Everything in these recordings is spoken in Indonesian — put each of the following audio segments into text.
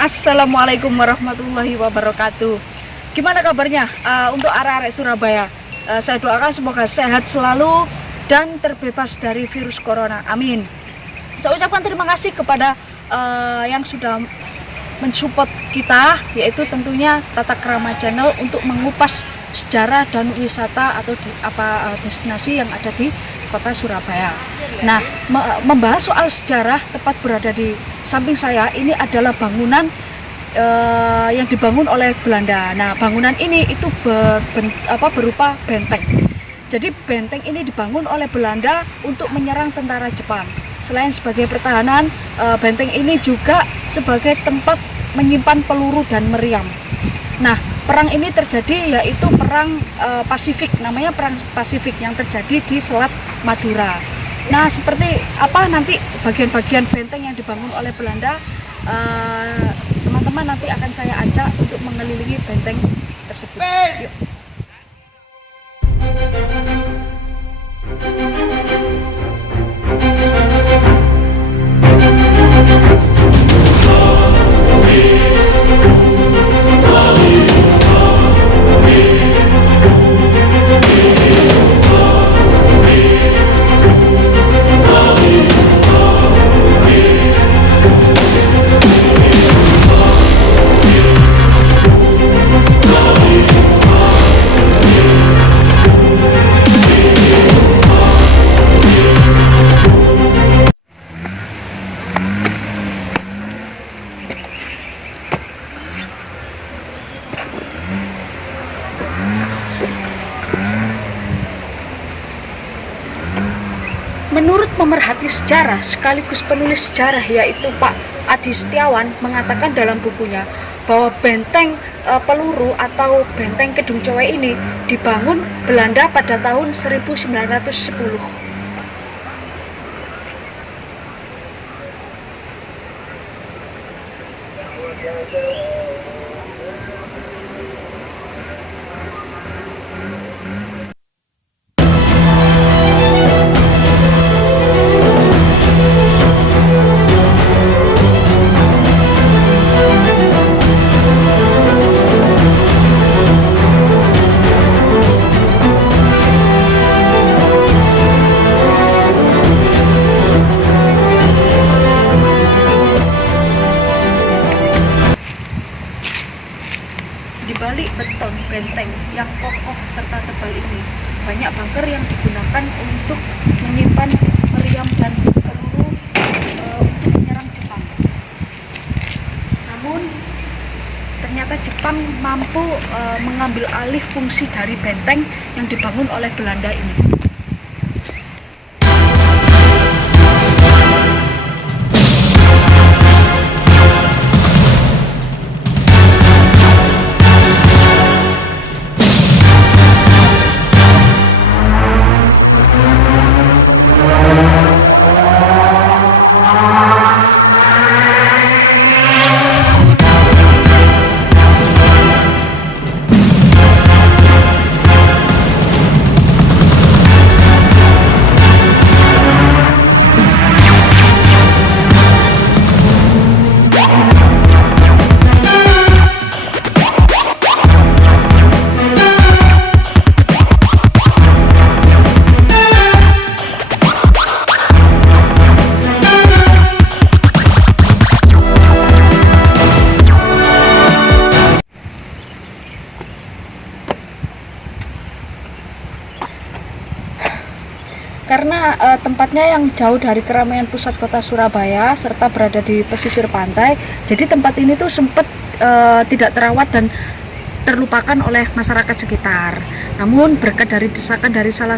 Assalamualaikum warahmatullahi wabarakatuh. Gimana kabarnya untuk arek-arek Surabaya? Saya doakan semoga sehat selalu dan terbebas dari virus corona. Amin. Saya ucapkan terima kasih kepada yang sudah mensupport kita, yaitu tentunya Tata Krama Channel untuk mengupas sejarah dan wisata atau destinasi yang ada di kota Surabaya. Nah, membahas soal sejarah, tepat berada di samping saya ini adalah bangunan yang dibangun oleh Belanda. Nah, bangunan ini itu berupa benteng. Jadi benteng ini dibangun oleh Belanda untuk menyerang tentara Jepang. Selain sebagai pertahanan, benteng ini juga sebagai tempat menyimpan peluru dan meriam. Nah, perang ini terjadi yaitu perang Pasifik, namanya perang Pasifik yang terjadi di Selat Madura. Nah, seperti apa nanti bagian-bagian benteng yang dibangun oleh Belanda, teman-teman nanti akan saya ajak untuk mengelilingi benteng tersebut. Yuk. Menurut pemerhati sejarah sekaligus penulis sejarah yaitu Pak Adi Setiawan mengatakan dalam bukunya bahwa benteng peluru atau benteng Kedung Cowe ini dibangun Belanda pada tahun 1910. Di balik beton benteng yang kokoh serta tebal ini, banyak bunker yang digunakan untuk menyimpan meriam dan peluru untuk menyerang Jepang. Namun, ternyata Jepang mampu mengambil alih fungsi dari benteng yang dibangun oleh Belanda ini. Karena tempatnya yang jauh dari keramaian pusat kota Surabaya serta berada di pesisir pantai, jadi tempat ini tuh sempat tidak terawat dan terlupakan oleh masyarakat sekitar. Namun berkat dari desakan dari salah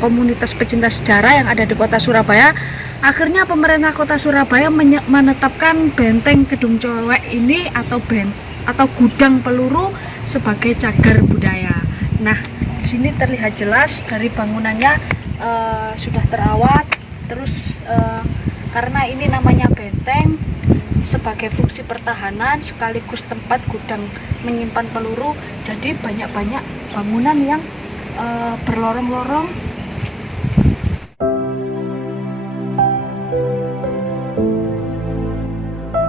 komunitas pecinta sejarah yang ada di kota Surabaya, akhirnya pemerintah kota Surabaya menetapkan benteng Kedung Cowe ini atau gudang peluru sebagai cagar budaya. Nah, di sini terlihat jelas dari bangunannya sudah terawat, terus karena ini namanya benteng sebagai fungsi pertahanan sekaligus tempat gudang menyimpan peluru, jadi banyak-banyak bangunan yang berlorong-lorong.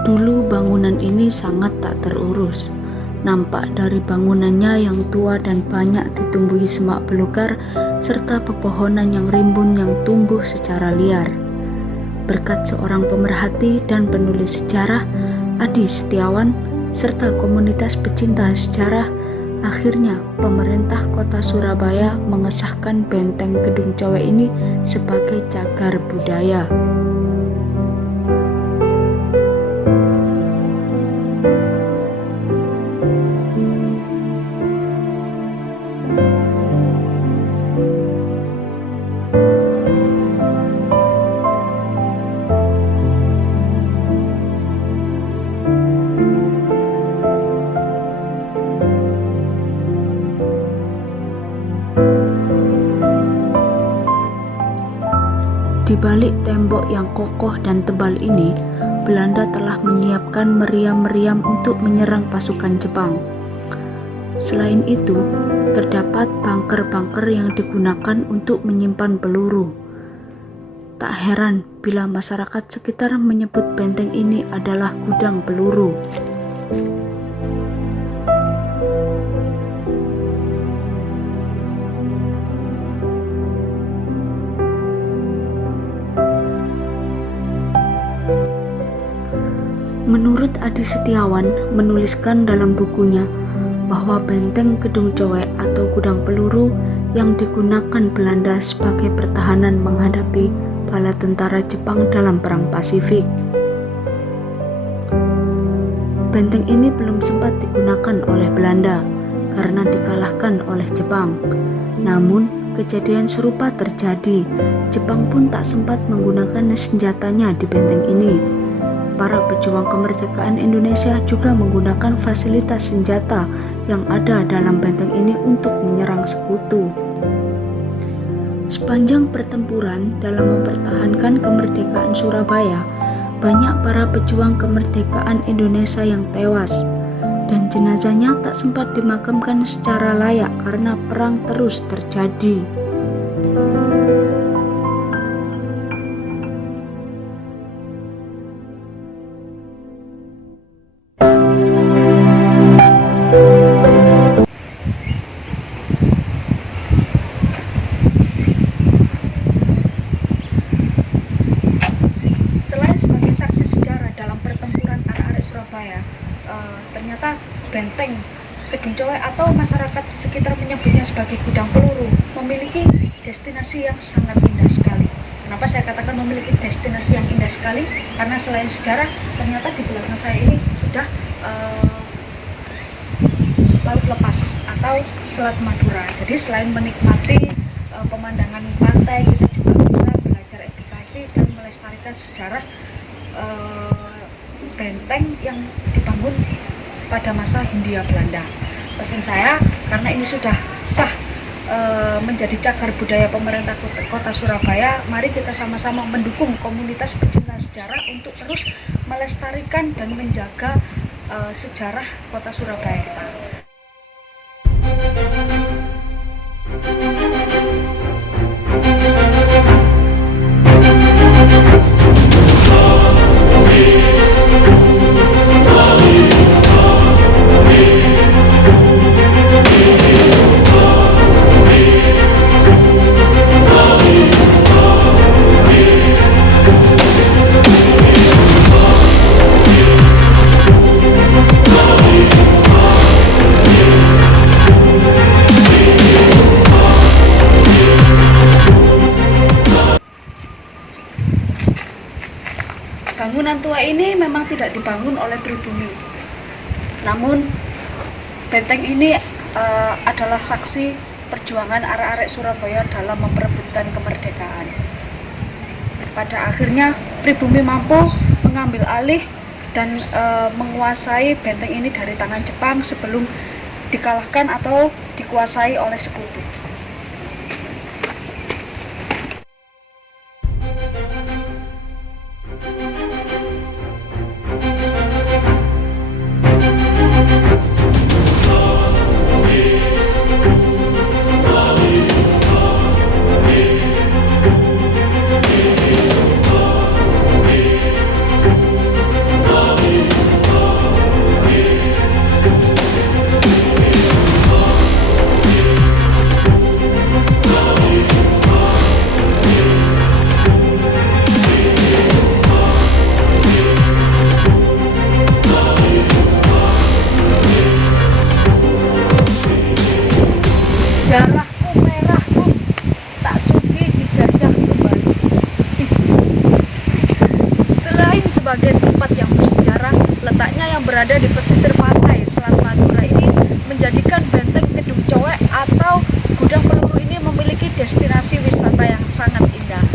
Dulu bangunan ini sangat tak terurus. Nampak dari bangunannya yang tua dan banyak ditumbuhi semak belukar serta pepohonan yang rimbun yang tumbuh secara liar. Berkat seorang pemerhati dan penulis sejarah, Adi Setiawan, serta komunitas pecinta sejarah, akhirnya pemerintah kota Surabaya mengesahkan benteng Gedung Cowe ini sebagai cagar budaya. Di balik tembok yang kokoh dan tebal ini, Belanda telah menyiapkan meriam-meriam untuk menyerang pasukan Jepang. Selain itu, terdapat bunker-bunker yang digunakan untuk menyimpan peluru. Tak heran bila masyarakat sekitar menyebut benteng ini adalah gudang peluru. Menurut Adi Setiawan menuliskan dalam bukunya bahwa benteng Gedung Cowe atau gudang peluru yang digunakan Belanda sebagai pertahanan menghadapi bala tentara Jepang dalam Perang Pasifik. Benteng ini belum sempat digunakan oleh Belanda karena dikalahkan oleh Jepang. Namun, kejadian serupa terjadi. Jepang pun tak sempat menggunakan senjatanya di benteng ini. Para pejuang kemerdekaan Indonesia juga menggunakan fasilitas senjata yang ada dalam benteng ini untuk menyerang sekutu. Sepanjang pertempuran dalam mempertahankan kemerdekaan Surabaya, banyak para pejuang kemerdekaan Indonesia yang tewas, dan jenazahnya tak sempat dimakamkan secara layak karena perang terus terjadi. Ternyata benteng Gedung Cowe atau masyarakat sekitar menyebutnya sebagai gudang peluru memiliki destinasi yang sangat indah sekali. Kenapa saya katakan memiliki destinasi yang indah sekali? Karena selain sejarah, ternyata di belakang saya ini sudah laut lepas atau Selat Madura. Jadi selain menikmati pemandangan pantai, kita juga bisa belajar edukasi dan melestarikan sejarah benteng yang dibangun pada masa Hindia Belanda. Pesan saya, karena ini sudah sah menjadi cagar budaya pemerintah kota Surabaya, mari kita sama-sama mendukung komunitas pecinta sejarah untuk terus melestarikan dan menjaga sejarah kota Surabaya kita. Bangunan tua ini memang tidak dibangun oleh pribumi, namun benteng ini adalah saksi perjuangan arek-arek Surabaya dalam memperebutkan kemerdekaan. Pada akhirnya pribumi mampu mengambil alih dan menguasai benteng ini dari tangan Jepang sebelum dikalahkan atau dikuasai oleh sekutu. sebagai tempat yang bersejarah, letaknya yang berada di pesisir pantai Selat Madura ini menjadikan benteng Kedung Coek atau Gudang Peluru ini memiliki destinasi wisata yang sangat indah.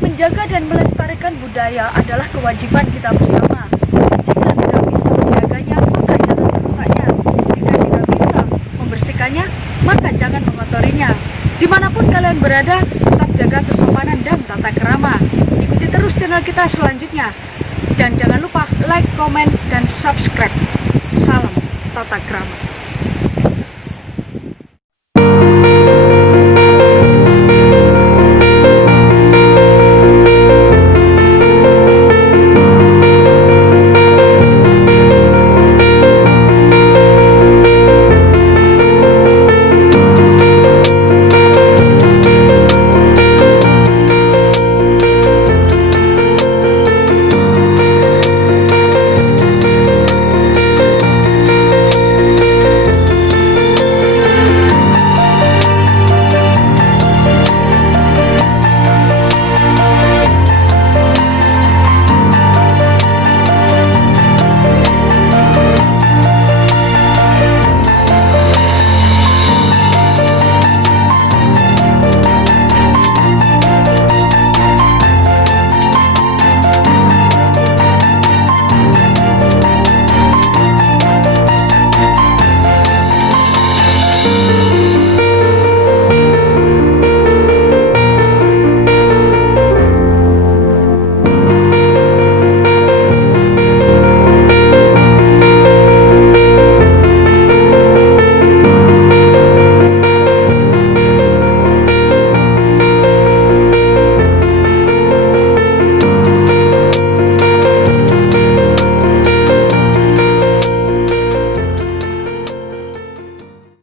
Menjaga dan melestarikan budaya adalah kewajiban kita bersama. Jika tidak bisa menjaganya, maka jangan merusaknya. Jika tidak bisa membersihkannya, maka jangan mengotorinya. Dimanapun kalian berada, tetap jaga kesopanan dan tata krama. Ikuti terus channel kita selanjutnya. Dan jangan lupa like, komen, dan subscribe. Salam tata krama.